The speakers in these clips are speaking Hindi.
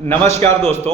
नमस्कार दोस्तों,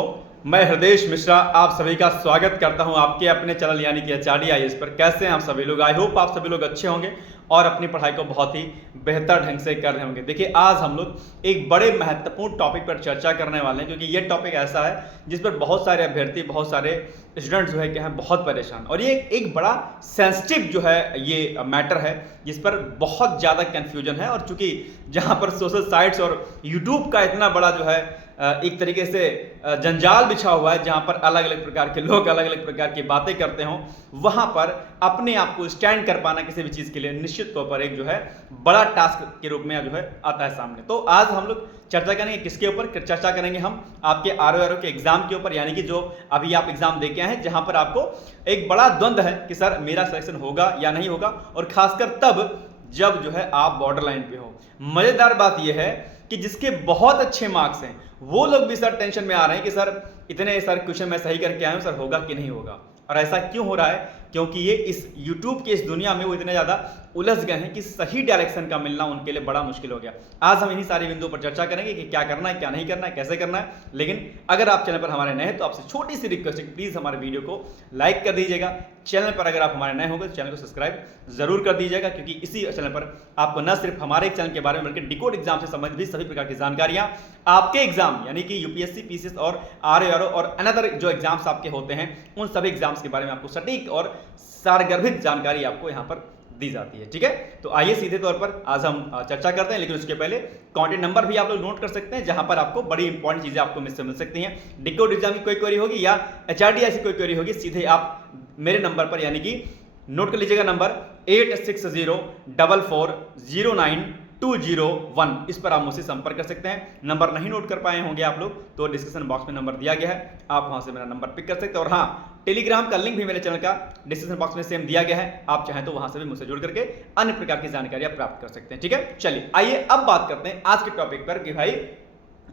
मैं हृदयेश मिश्रा आप सभी का स्वागत करता हूं आपके अपने चैनल यानी कि एचआरडी आईएएस पर। कैसे हैं आप सभी लोग? आई होप आप सभी लोग अच्छे होंगे और अपनी पढ़ाई को बहुत ही बेहतर ढंग से कर रहे होंगे। देखिए, आज हम लोग एक बड़े महत्वपूर्ण टॉपिक पर चर्चा करने वाले हैं, क्योंकि ये टॉपिक ऐसा है जिस पर बहुत सारे अभ्यर्थी, बहुत सारे स्टूडेंट्स जो है कि हैं बहुत परेशान, और ये एक बड़ा सेंसिटिव जो है ये मैटर है जिस पर बहुत ज़्यादा कन्फ्यूजन है। और चूंकि जहाँ पर सोशल साइट्स और यूट्यूब का इतना बड़ा जो है एक तरीके से जंजाल बिछा हुआ है, जहां पर अलग अलग प्रकार के लोग अलग अलग प्रकार की बातें करते हों, वहां पर अपने आप को स्टैंड कर पाना किसी भी चीज के लिए निश्चित तौर पर एक जो है बड़ा टास्क के रूप में जो है आता है सामने। तो आज हम लोग चर्चा करेंगे किसके ऊपर? चर्चा करेंगे हम आपके आरओ के एग्जाम के ऊपर, यानी कि जो अभी आप एग्जाम दे के आए हैं, जहां पर आपको एक बड़ा द्वंद्व है कि सर मेरा सिलेक्शन होगा या नहीं होगा, और खासकर तब जब जो है आप बॉर्डर लाइन पे हो। मजेदार बात यह है कि जिसके बहुत अच्छे मार्क्स हैं वो लोग भी सर टेंशन में आ रहे हैं कि सर इतने सर क्वेश्चन मैं सही करके आया हूं, सर होगा कि नहीं होगा। और ऐसा क्यों हो रहा है? क्योंकि ये इस यूट्यूब के इस दुनिया में वो इतने ज्यादा उलझ गए हैं कि सही डायरेक्शन का मिलना उनके लिए बड़ा मुश्किल हो गया। आज हम इन्हीं सारी बिंदुओं पर चर्चा करेंगे कि क्या करना है, क्या नहीं करना है, कैसे करना है। लेकिन अगर आप चैनल पर हमारे नए हैं तो आपसे छोटी सी रिक्वेस्ट है, प्लीज हमारे वीडियो को लाइक कर दीजिएगा। चैनल पर अगर आप हमारे नए होंगे तो चैनल को सब्सक्राइब जरूर कर दीजिएगा, क्योंकि इसी चैनल पर आपको न सिर्फ हमारे चैनल के बारे में बल्कि डिकोड एग्जाम से संबंधित सभी प्रकार की जानकारियां, आपके एग्जाम यानी कि यूपीएससी, पीसीएस और आरओ और अनदर जो एग्जाम्स आपके होते हैं, उन सभी एग्जाम्स के बारे में आपको सटीक और सारगर्भित जानकारी आपको यहां पर दी जाती है। ठीक है, तो आइए सीधे तौर पर आज हम चर्चा करते हैं। लेकिन उसके पहले कॉन्टेक्ट नंबर भी आप लोग नोट कर सकते हैं, जहां पर आपको बड़ी इंपॉर्टेंट चीजें आपको मिल सकती हैं। डिकोड एग्जाम की कोई क्वेरी होगी या एचआरडी ऐसी कोई क्वेरी होगी, सीधे आप मेरे नंबर पर यानी कि नोट कर लीजिएगा नंबर 8604440921, इस पर आप मुझसे संपर्क कर सकते हैं। नंबर नहीं नोट कर पाए होंगे आप लोग तो डिस्क्रिप्शन बॉक्स में नंबर दिया गया है, आप वहां से मेरा नंबर पिक कर सकते हैं। और हाँ, टेलीग्राम का लिंक भी मेरे चैनल का डिस्क्रिप्शन बॉक्स में सेम दिया गया है, आप चाहें तो वहां से भी मुझसे जुड़ करके अन्य प्रकार की जानकारी आप प्राप्त कर सकते हैं। ठीक है, चलिए आइए अब बात करते हैं आज के टॉपिक पर कि भाई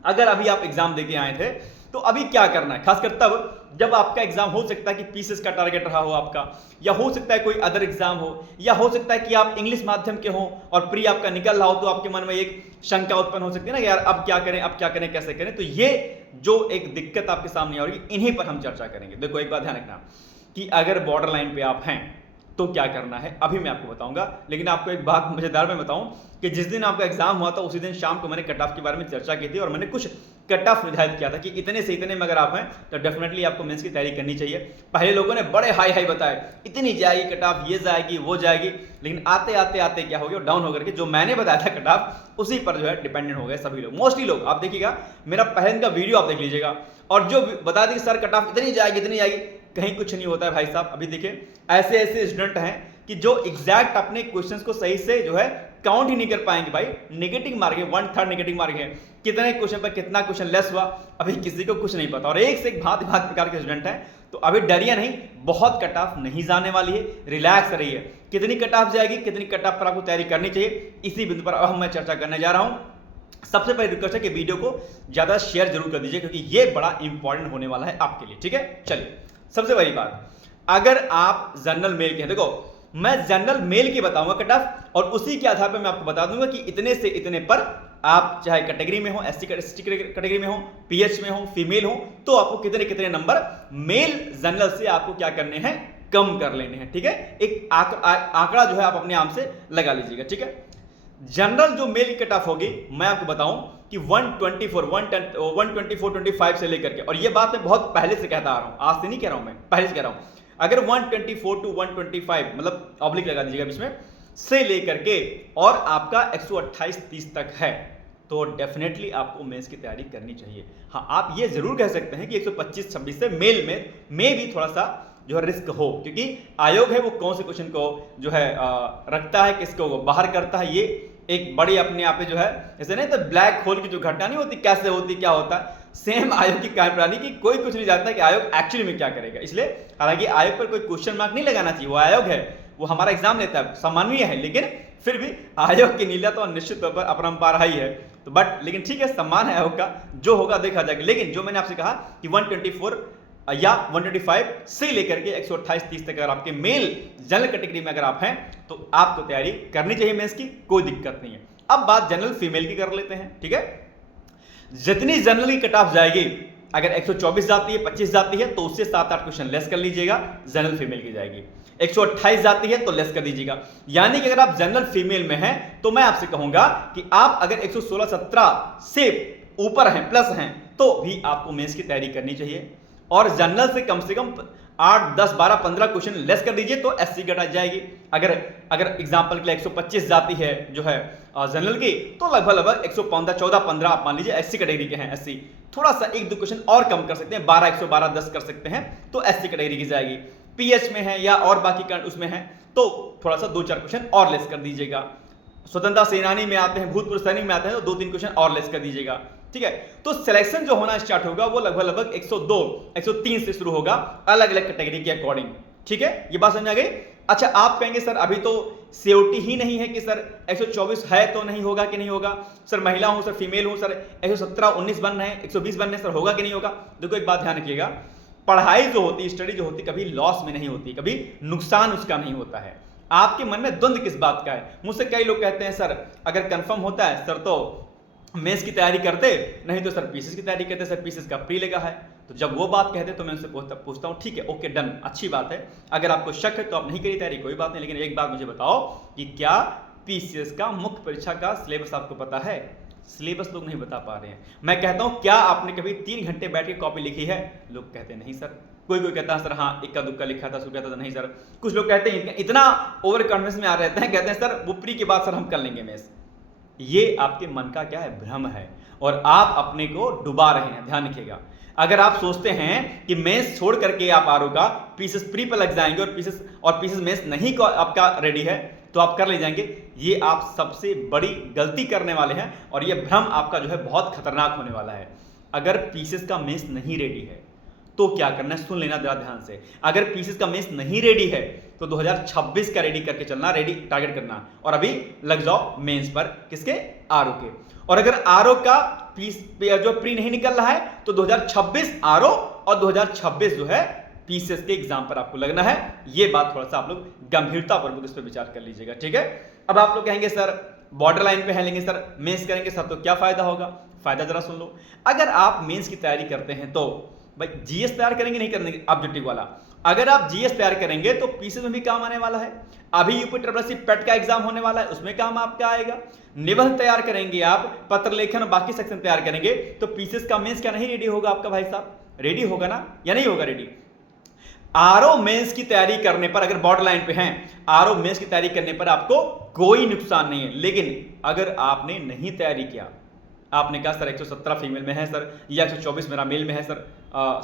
अगर अभी आप एग्जाम देके आए थे तो अभी क्या करना है, खासकर तब जब आपका एग्जाम हो सकता है कि पीसीएस का टारगेट रहा हो आपका, या हो सकता है कोई अदर एग्जाम हो, या हो सकता है कि आप इंग्लिश माध्यम के हो और प्री आपका निकल रहा हो, तो आपके मन में एक शंका उत्पन्न हो सकती है ना, यार अब क्या करें, अब क्या करें, कैसे करें। तो ये जो एक दिक्कत आपके सामने आ रही है, इन्हीं पर हम चर्चा करेंगे। देखो, एक बात ध्यान रखना कि अगर बॉर्डर लाइन पे आप हैं तो क्या करना है अभी मैं आपको बताऊंगा। लेकिन आपको एक बात मजेदार मैं बताऊं कि जिस दिन आपका एग्जाम हुआ था उसी दिन शाम को मैंने कट ऑफ के बारे में चर्चा की थी, और मैंने कुछ कट ऑफ निर्धारित किया था कि इतने से इतने में अगर आप हैं तो डेफिनेटली आपको मेंस की तैयारी करनी चाहिए। पहले लोगों ने बड़े हाई हाई बताए, इतनी जाएगी कट ऑफ, ये जाएगी वो जाएगी, लेकिन आते आते आते क्या हो गया, डाउन होकर के जो मैंने बताया था कट ऑफ उसी पर जो है डिपेंडेंट हो गए सभी लोग, मोस्टली लोग। आप देखिएगा मेरा पहले दिन का वीडियो आप देख लीजिएगा, और जो बता दी सर कट ऑफ इतनी जाएगी इतनी जाएगी, कहीं कुछ नहीं होता है भाई साहब। अभी देखिए ऐसे ऐसे स्टूडेंट हैं कि जो एग्जैक्ट अपने क्वेश्चंस को सही से जो है काउंट ही नहीं कर पाएंगे। भाई नेगेटिव मार्क है, 1/3 नेगेटिव मार्क है, कितने क्वेश्चन पर कितना क्वेश्चन लेस हुआ अभी किसी को कुछ नहीं पता, और एक से एक भांति भांति प्रकार के स्टूडेंट हैं। तो अभी डरिए नहीं, बहुत कट ऑफ नहीं जाने वाली है, रिलैक्स रहिए। कितनी कट ऑफ जाएगी, कितनी कट ऑफ पर आपको तैयारी करनी चाहिए, इसी बिंदु पर अब मैं चर्चा करने जा रहा हूं। सबसे पहले रिक्वेस्ट है कि वीडियो को ज्यादा शेयर जरूर कर दीजिए, क्योंकि ये बड़ा इंपॉर्टेंट होने वाला है आपके लिए। ठीक है, चलिए सबसे पहली बात, अगर आप जनरल मेल के हैं, देखो मैं जनरल मेल की बताऊंगा कट ऑफ, और उसी के आधार पर मैं आपको बता दूंगा कि इतने से इतने पर आप चाहे कैटेगरी में हो, एसटी कैटेगरी में हो, पीएच में हो, फीमेल हो, तो आपको कितने कितने नंबर मेल जनरल से आपको क्या करने हैं, कम कर लेने हैं। ठीक है, एक आंकड़ा जो है आप अपने आप से लगा लीजिएगा। ठीक है, जनरल जो मेल कट ऑफ होगी मैं आपको बताऊं कि 124 से लेकर के, और ये बात मैं बहुत पहले से कहता आ रहा हूं, आज से नहीं कह रहा हूं, मैं पहले से कह रहा हूं। अगर 124 to 125 मतलब ऑब्लिक लगा दीजिएगा बीच में, से लेकर के और आपका 128-30 तक है, तो डेफिनेटली आपको मेंस की तैयारी करनी चाहिए। हाँ, आप ये जरूर कह सकते हैं कि 125-26 से मेल में भी थोड़ा सा जो है रिस्क हो, क्योंकि आयोग है वो कौन से क्वेश्चन को जो है रखता है, किसको वो बाहर करता है, ये एक बड़ी अपने आप में जो है, जैसे नहीं तो ब्लैक होल की जो घटना नहीं होती, कैसे होती, क्या होता है, सेम आयोग की कार्यप्रणाली की कोई कुछ नहीं जानता कि आयोग एक्चुअली में क्या करेगा। इसलिए हालांकि आयोग पर कोई क्वेश्चन मार्क नहीं लगाना चाहिए, वो आयोग है, वो हमारा एग्जाम लेता है, सम्माननीय है, लेकिन फिर भी आयोग की नीला तो निश्चित तौर पर अपरंपार ही है। तो बट लेकिन ठीक है, सम्मान है आयोग का, जो होगा देखा जाएगा। लेकिन जो मैंने आपसे कहा कि 124 या 125 से लेकर के 128-30 तक अगर आपके मेल जनरल कैटेगरी में अगर आप हैं तो आपको तैयारी करनी चाहिए मेंस की, कोई दिक्कत नहीं है। अब बात जनरल फीमेल की कर लेते हैं। ठीक है, जितनी जनरल की कट ऑफ जाएगी, अगर 124 जाती है, 25 जाती है, तो उससे 7-8 क्वेश्चन लेस कर लीजिएगा, जनरल फीमेल की जाएगी। 128 जाती है तो लेस कर दीजिएगा। यानी कि अगर आप जनरल फीमेल में हैं तो मैं आपसे कहूंगा कि आप अगर 116-17 से ऊपर हैं, प्लस हैं, तो भी आपको मेंस की तैयारी करनी चाहिए। और जनरल से कम 8, 10, 12, 15 क्वेश्चन लेस कर दीजिए तो एससी कट आ जाएगी। अगर एग्जांपल के लिए 125 जाती है जो है जनरल की, तो लगभग 115, 14, 15 आप मान लीजिए एससी कैटेगरी के हैं। एससी थोड़ा सा 1-2 क्वेश्चन और कम कर सकते हैं, 12, 112, 10 कर सकते हैं तो एससी कैटेगरी की जाएगी। पीएच में है या और बाकी उसमें है तो थोड़ा सा 2-4 क्वेश्चन और लेस कर दीजिएगा। स्वतंत्रता सेनानी में आते हैं, भूतपूर्व सैनिक में आते हैं तो 2-3 क्वेश्चन और लेस कर दीजिएगा। ठीक है, तो सिलेक्शन जो होना स्टार्ट होगा वो लगभग 102, 103 से शुरू होगा, अलग अलग कैटेगरी के अकॉर्डिंग। ठीक है, ये बात समझ आ गई। अच्छा, आप कहेंगे सर अभी तो सीओटी ही नहीं है कि सर 124 है तो नहीं होगा कि नहीं होगा, सर महिला हूं, सर फीमेल हूं, सर 117, 19 बन रहे हैं, 120 बन रहे हैं, सर होगा कि नहीं होगा। देखो एक बात ध्यान रखिएगा, पढ़ाई जो होती है, स्टडी जो होती है, कभी लॉस में नहीं होती, कभी नुकसान उसका नहीं होता है। आपके मन में द्वंद्व किस बात का है। मुझसे कई लोग कहते हैं सर अगर कंफर्म होता है सर तो मेंस की तैयारी करते, नहीं तो सर पीसीएस की तैयारी करते, सर पीसीएस का प्री लगा है। तो जब वो बात कहते तो मैं उनसे पूछता हूँ ठीक है, ओके, डन, अच्छी बात है। अगर आपको शक है तो आप नहीं करिए तैयारी, कोई बात नहीं, लेकिन एक बात मुझे बताओ कि क्या पीसीएस का मुख्य परीक्षा का सिलेबस आपको पता है। सिलेबस लोग नहीं बता पा रहे हैं। मैं कहता हूं क्या आपने कभी 3 घंटे बैठ के कॉपी लिखी है। लोग कहते हैं नहीं सर। कोई कहता है सर हाँ इक्का दुक्का लिखा था, कहता था नहीं सर। कुछ लोग कहते हैं इतना ओवर कॉन्फिडेंस में आ रहते हैं, कहते हैं सर वो प्री के बाद सर हम कर लेंगे मेंस। ये आपके मन का क्या है, भ्रम है, और आप अपने को डुबा रहे हैं। ध्यान रखिएगा, अगर आप सोचते हैं कि मेंस छोड़ करके आप आर का पीसीएस प्री पर लग जाएंगे और पीसीएस मेंस नहीं को आपका रेडी है तो आप कर ले जाएंगे, ये आप सबसे बड़ी गलती करने वाले हैं। और ये भ्रम आपका जो है बहुत खतरनाक होने वाला है। अगर पीसीएस का मेंस नहीं रेडी है तो क्या करना है, सुन लेना जरा ध्यान से। अगर पीसीएस का मेंस नहीं रेडी है तो 2026 का रेडी करके चलना, रेडी टारगेट करना, और अभी लग जाओ मेंस पर, किसके, आरओ के। और अगर आरओ का जो प्री नहीं निकल रहा है तो 2026 आरओ और 2026 जो है पीसीएस के एग्जाम पर आपको लगना है। ये बात थोड़ा सा आप लोग गंभीरतापूर्वक इस पर विचार कर लीजिएगा। ठीक है, अब आप लोग कहेंगे सर बॉर्डर लाइन पे है, लेकिन सर मेंस करेंगे सर तो क्या फायदा होगा। फायदा जरा सुन लो। अगर आप मेंस की तैयारी करते हैं तो भाई जीएस तैयार करेंगे, नहीं करेंगे ऑब्जेक्टिव वाला। अगर आप जीएस तैयार करेंगे तो पीसीएस में भी काम आने वाला है। अभी यूपी ट्रिपल पेट का एग्जाम होने वाला है, उसमें काम आपका आएगा। निबंध तैयार करेंगे आप, पत्र लेखन और बाकी सेक्शन तैयार करेंगे तो पीसीएस का मेंस क्या नहीं रेडी होगा आपका भाई साहब, रेडी होगा ना या नहीं होगा रेडी। आरओ मेंस की तैयारी करने पर, अगर बॉर्डर लाइन पे हैं, आरओ मेंस की तैयारी करने पर आपको कोई नुकसान नहीं है। लेकिन अगर आपने नहीं तैयारी किया, आपने कहा सर 117 फीमेल में है सर, या 124 मेरा मेल में है सर,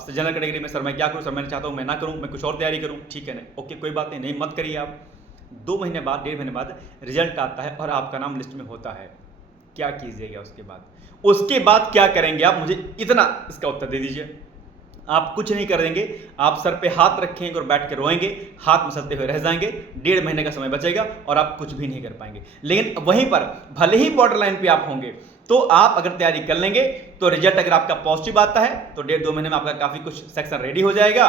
जनरल कैटेगरी में सर मैं क्या करूं सर, मैं चाहता हूं मैं ना करूं, मैं कुछ और तैयारी करूं। ठीक है ना, ओके, कोई बात नहीं, मत करिए आप। 2 महीने बाद, 1.5 महीने बाद रिजल्ट आता है और आपका नाम लिस्ट में होता है, क्या कीजिएगा उसके बाद क्या करेंगे आप, मुझे इतना इसका उत्तर दे दीजिए। आप कुछ नहीं कर देंगे, आप सर पे हाथ रखेंगे और बैठ के रोएंगे, हाथ मसलते हुए रह जाएंगे। 1.5 महीने का समय बचेगा और आप कुछ भी नहीं कर पाएंगे। लेकिन वहीं पर भले ही बॉर्डर लाइन पे आप होंगे तो आप अगर तैयारी कर लेंगे तो रिजल्ट अगर आपका पॉजिटिव आता है तो 1.5-2 महीने में आपका काफी कुछ सेक्शन रेडी हो जाएगा।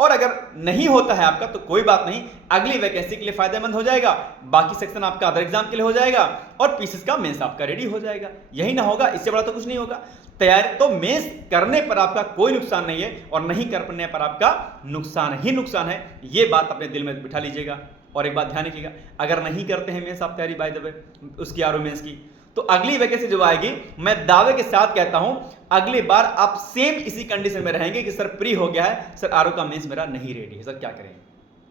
और अगर नहीं होता है आपका तो कोई बात नहीं, अगली वैकेंसी के लिए फायदेमंद हो जाएगा, बाकी सेक्शन आपका अदर एग्जाम के लिए हो जाएगा और पीसीएस का मेंस आपका रेडी हो जाएगा। यही ना होगा, इससे बड़ा तो कुछ नहीं होगा। तैयारी तो मेंस करने पर आपका कोई नुकसान नहीं है और नहीं करने पर आपका नुकसान ही नुकसान है। ये बात अपने दिल में बिठा लीजिएगा। और एक बात ध्यान रखिएगा, अगर नहीं करते हैं मेंस आप तैयारी बाय द वे उसकी आरओ मेंस की, तो अगली वैकेंसी जो आएगी, मैं दावे के साथ कहता हूं अगली बार आप सेम इसी कंडीशन में रहेंगे कि सर प्री हो गया है, सर आरओ का मेंस मेरा नहीं रेडी है, सर क्या करें,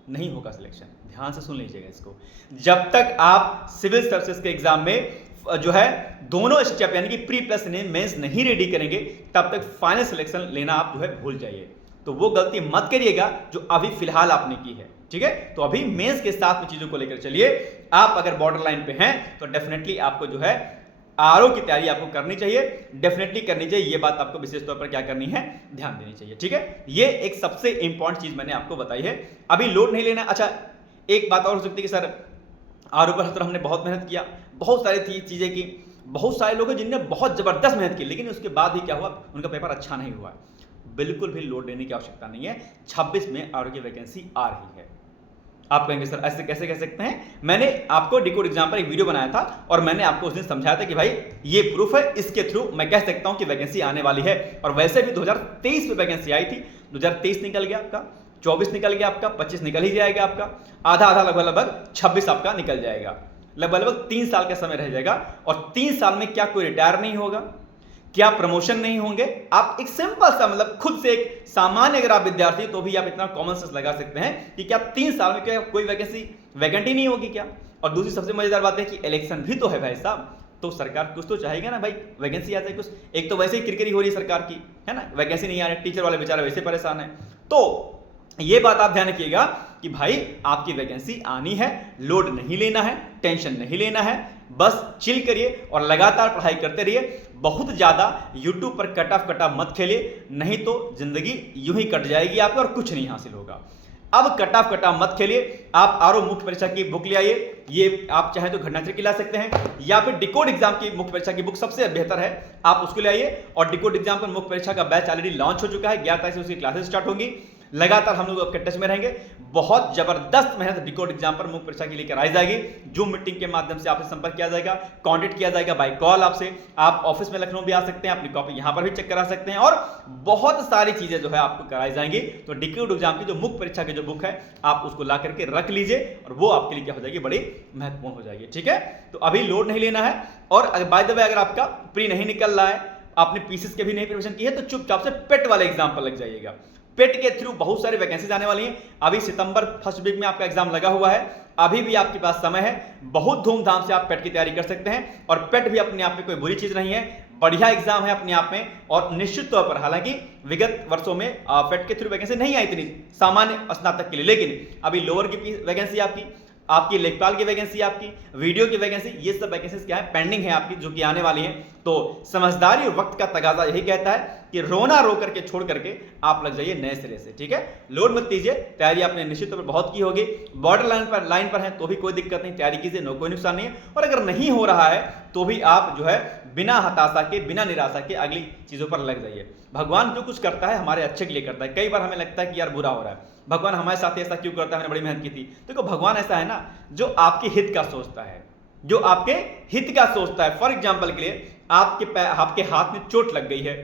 नहीं होगा सिलेक्शन। ध्यान से सुन लीजिएगा इसको। जब तक आप सिविल सर्विसेज के एग्जाम में जो है दोनों स्टेप यानी कि प्री प्लस मेंस नहीं रेडी करेंगे, तब तक फाइनल सिलेक्शन लेना आप जो है भूल जाइए। तो वो गलती मत करिएगा जो अभी फिलहाल आपने की है। ठीक है, तो अभी मेंस के साथ में चीजों को लेकर चलिए। आप अगर बॉर्डर लाइन पे हैं तो डेफिनेटली आपको जो है आरओ की तैयारी आपको करनी चाहिए, डेफिनेटली करनी चाहिए। ये बात आपको विशेष तौर पर क्या करनी है, ध्यान देनी चाहिए। ठीक है, ये एक सबसे इंपॉर्टेंट चीज मैंने आपको बताई है। अभी लोड नहीं लेना। अच्छा, एक बात और हो सकती है कि सर आरओ पर सर हमने बहुत मेहनत किया, बहुत सारी चीजें की, बहुत सारे लोग हैं जिनने बहुत जबरदस्त मेहनत की, लेकिन उसके बाद ही क्या हुआ, उनका पेपर अच्छा नहीं हुआ। बिल्कुल भी लोड लेने की आवश्यकता नहीं है। 26 में आरओ की वैकेंसी आ रही है। आप कहेंगे सर ऐसे कैसे कह सकते हैं, मैंने आपको डिकोड एग्जाम पर एक वीडियो बनाया था और मैंने आपको उस दिन समझाया था कि भाई ये प्रूफ है, इसके थ्रू मैं कह सकता हूं कि वैकेंसी आने वाली है। और वैसे भी 2023 में वैकेंसी आई थी, 2023 निकल गया आपका, 24 निकल गया आपका, 25 निकल ही जाएगा आपका, आधा आधा लगभग 26 आपका निकल जाएगा, लगभग 3 साल का समय रह जाएगा। और 3 साल में क्या कोई रिटायर नहीं होगा, क्या प्रमोशन नहीं होंगे? आप एक सिंपल सा मतलब खुद से एक सामान्य अगर आप विद्यार्थी तो भी आप इतना कॉमन सेंस लगा सकते हैं कि क्या 3 साल में क्या कोई वैकेंसी वैकेंट ही नहीं होगी क्या? और दूसरी सबसे मजेदार बात है कि इलेक्शन भी तो है भाई साहब, तो सरकार कुछ तो चाहेगा ना भाई, वैकेंसी आ जाए कुछ। एक तो वैसे ही किरकिरी हो रही है सरकार की, है ना, वैकेंसी नहीं आ रही, टीचर वाले बेचारे वैसे परेशान है। तो ये बात आप ध्यान रखिएगा कि भाई आपकी वैकेंसी आनी है, लोड नहीं लेना है, टेंशन नहीं लेना है, बस चिल करिए और लगातार पढ़ाई करते रहिए। बहुत ज्यादा यूट्यूब पर कट ऑफ मत खेलिए, नहीं तो जिंदगी यूं ही कट जाएगी आपकी और कुछ नहीं हासिल होगा। अब कट ऑफ मत खेलिए, आप आरओ मुख्य परीक्षा की बुक ले आइए, ये आप चाहें तो घटनाचक्र की ला सकते हैं, या फिर डिकोड एग्जाम की मुख्य परीक्षा की बुक सबसे बेहतर है, आप उसको ले आइए। और डिकोड एग्जाम पर मुख्य परीक्षा का बैच ऑलरेडी लॉन्च हो चुका है, 11 तारीख से उसकी क्लासेस स्टार्ट होंगी। लगातार हम लोग आपके टच में रहेंगे, बहुत जबरदस्त मेहनत डिकोड एग्जाम पर मुख्य परीक्षा के लिए कराई जाएगी। जूम मीटिंग के माध्यम से आपसे संपर्क किया जाएगा, कांटेक्ट किया जाएगा बाय कॉल आपसे, आप ऑफिस में लखनऊ भी आ सकते हैं, अपनी कॉपी यहां पर भी चेक करा सकते हैं, और बहुत सारी चीजें जो है आपको कराई जाएंगी। तो डिकोड एग्जाम की जो मुख्य परीक्षा की जो बुक है आप उसको ला करके रख लीजिए, और वो आपके लिए क्या हो जाएगी, बड़ी महत्वपूर्ण हो जाएगी। ठीक है, तो अभी लोड नहीं लेना है। और बाय द वे अगर आपका प्री नहीं निकल रहा है, आपने पीसीएस के भी नहीं प्रिपरेशन की है, तो चुपचाप से पेट वाले एग्जाम पर लग जाइएगा। पेट के थ्रू बहुत सारी वैकेंसीज आने वाली हैं। अभी सितंबर फर्स्ट वीक में आपका एग्जाम लगा हुआ है, अभी भी आपके पास समय है, बहुत धूमधाम से आप पेट की तैयारी कर सकते हैं। और पेट भी अपने आप में कोई बुरी चीज नहीं है, बढ़िया एग्जाम है अपने आप में। और निश्चित तौर पर हालांकि विगत वर्षों में पेट के थ्रू वैकेंसी नहीं आई इतनी सामान्य स्नातक के लिए, लेकिन अभी लोअर की वैकेंसी आपकी लेखपाल की वैकेंसी, आपकी वीडियो की वैकेंसी, ये सब वैकेंसीज क्या है, पेंडिंग है आपकी, जो कि आने वाली हैं। तो समझदारी और वक्त का तगाजा यही कहता है कि रोना रो करके छोड़ करके आप लग जाइए नए सिरे से। ठीक है, लोड मत कीजिए, तैयारी आपने निश्चित तौर पर बहुत की होगी, बॉर्डर लाइन पर है तो भी कोई दिक्कत नहीं, तैयारी कीजिए, कोई नुकसान नहीं है। और अगर नहीं हो रहा है तो भी आप जो है बिना हताशा के, बिना निराशा के अगली चीजों पर लग जाइए। भगवान जो कुछ करता है हमारे अच्छे के लिए करता है। कई बार हमें लगता है कि यार बुरा हो रहा है, भगवान हमारे साथ ऐसा क्यों करता है, हमने बड़ी मेहनत की थी। देखो भगवान ऐसा है ना जो आपके हित का सोचता है, जो आपके हित का सोचता है। फॉर एग्जाम्पल के लिए आपके हाथ में चोट लग गई है,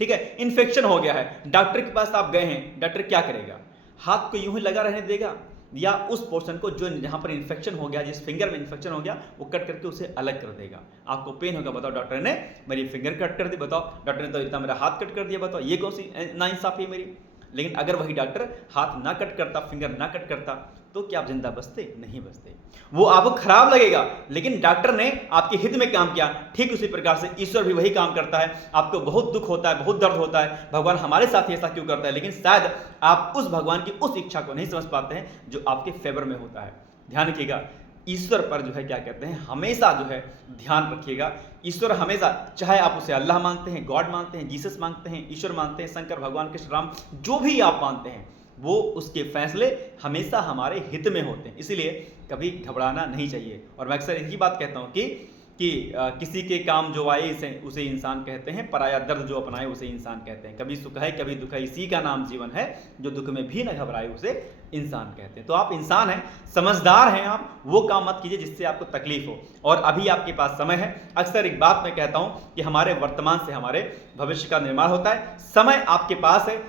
ठीक है, इन्फेक्शन हो गया है, डॉक्टर के पास आप गए हैं, डॉक्टर क्या करेगा, हाथ को यूं ही लगा रहने देगा, या उस पोर्शन को जो जहां पर इन्फेक्शन हो गया, जिस फिंगर में इन्फेक्शन हो गया, वो कट करके उसे अलग कर देगा। आपको पेन होगा, बताओ डॉक्टर ने मेरी फिंगर कट कर दी, बताओ डॉक्टर ने तो इतना मेरा हाथ कट कर दिया, बताओ ये कौन सी नाइंसाफी मेरी। लेकिन अगर वही डॉक्टर हाथ ना कट करता, फिंगर ना कट करता, तो क्या आप जिंदा बचते? नहीं बचते। वो आपको खराब लगेगा, लेकिन डॉक्टर ने आपके हित में काम किया। ठीक उसी प्रकार से ईश्वर भी वही काम करता है। आपको बहुत दुख होता है, बहुत दर्द होता है, भगवान हमारे साथ ऐसा क्यों करता है, लेकिन शायद आप उस भगवान की उस इच्छा को नहीं समझ पाते हैं जो आपके फेवर में होता है। ध्यान रखिएगा, ईश्वर पर जो है क्या कहते हैं, हमेशा जो है ध्यान रखिएगा। ईश्वर हमेशा, चाहे आप उसे अल्लाह मानते हैं, गॉड मानते हैं, जीसस मानते हैं, ईश्वर मानते हैं, शंकर भगवान, कृष्ण, राम, जो भी आप मानते हैं, वो उसके फैसले हमेशा हमारे हित में होते हैं। इसीलिए कभी घबराना नहीं चाहिए। और मैं अक्सर यही बात कहता हूँ कि किसी के काम जो आए उसे इंसान कहते हैं, पराया दर्द जो अपनाए उसे इंसान कहते हैं। कभी सुख है कभी दुख है, इसी का नाम जीवन है, जो दुख में भी न घबराए उसे इंसान कहते हैं। तो आप इंसान हैं, समझदार हैं, आप वो काम मत कीजिए जिससे आपको तकलीफ हो। और अभी आपके पास समय है। अक्सर एक बात मैं कहता हूं कि हमारे वर्तमान से हमारे भविष्य का निर्माण होता है। समय आपके पास है,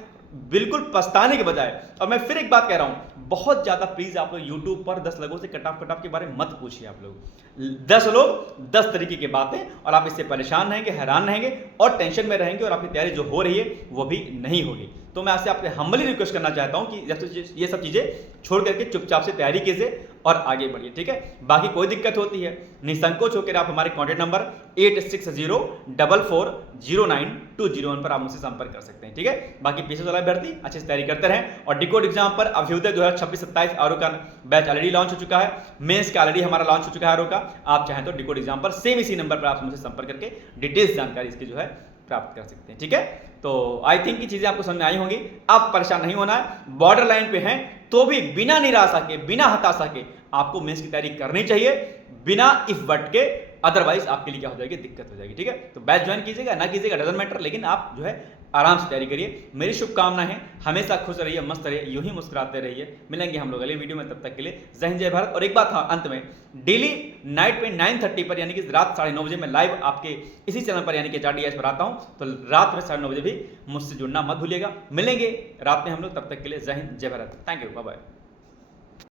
बिल्कुल पछताने के बजाय। और मैं फिर एक बात कह रहा हूं, बहुत ज्यादा प्लीज आप लोग यूट्यूब पर 10 लोगों से कट ऑफ के बारे में मत पूछिए। आप लोग 10 लोग 10 तरीके की बातें, और आप इससे परेशान रहेंगे, हैरान रहेंगे और टेंशन में रहेंगे, और आपकी तैयारी जो हो रही है वो भी नहीं होगी। तो मैं आपसे आपसे हम्बली रिक्वेस्ट करना चाहता हूं कि ये सब चीजें छोड़ करके चुपचाप से तैयारी कीजिए और आगे बढ़िए। ठीक है, बाकी कोई दिक्कत होती है निसंकोच होकर आप हमारे कॉन्टैक्ट नंबर 8604440921 पर आप मुझसे संपर्क कर सकते हैं। ठीक है, बाकी पीछे वाला अभ्यर्थी अच्छे से तैयारी करते रहें। और डिकोड एग्जाम पर अभ्युदय 2026-27 आरओ का बैच ऑलरेडी लॉन्च हो चुका है, मेंस का ऑलरेडी हमारा लॉन्च हो चुका है आरओ का। आप चाहें तो डिकोड एग्जाम पर सेम इसी नंबर पर आप मुझसे संपर्क करके डिटेल्स जानकारी इसकी जो है प्राप्त कर सकते हैं। ठीक है, तो आई थिंक की चीजें आपको समझ में आई होंगी। अब परेशान नहीं होना है, बॉर्डर लाइन पे हैं तो भी बिना निराशा के, बिना हताशा के आपको मेंस की तैयारी करनी चाहिए, बिना इफ बट के। अदरवाइज आपके लिए क्या हो जाएगी, दिक्कत हो जाएगी। ठीक है, तो बैच ज्वाइन कीजिएगा ना कीजिएगा डजंट मैटर, लेकिन आप जो है आराम से तैयारी करिए। मेरी शुभकामनाएं हैं, हमेशा खुश रहिए, मस्त रहिए, यूं ही मुस्कुराते रहिए। मिलेंगे हम लोग अगले वीडियो में, तब तक के लिए जय हिंद जय भारत। और एक बात हाँ अंत में, डेली नाइट में 9:30 पर यानी कि रात 9:30 बजे मैं लाइव आपके इसी चैनल पर यानी कि HRDS पर आता हूं, तो रात में 9:30 बजे भी मुझसे जुड़ना मत भूलिएगा। मिलेंगे रात में हम लोग, तब तक के लिए जय हिंद जय Bharat. Thank you, bye bye.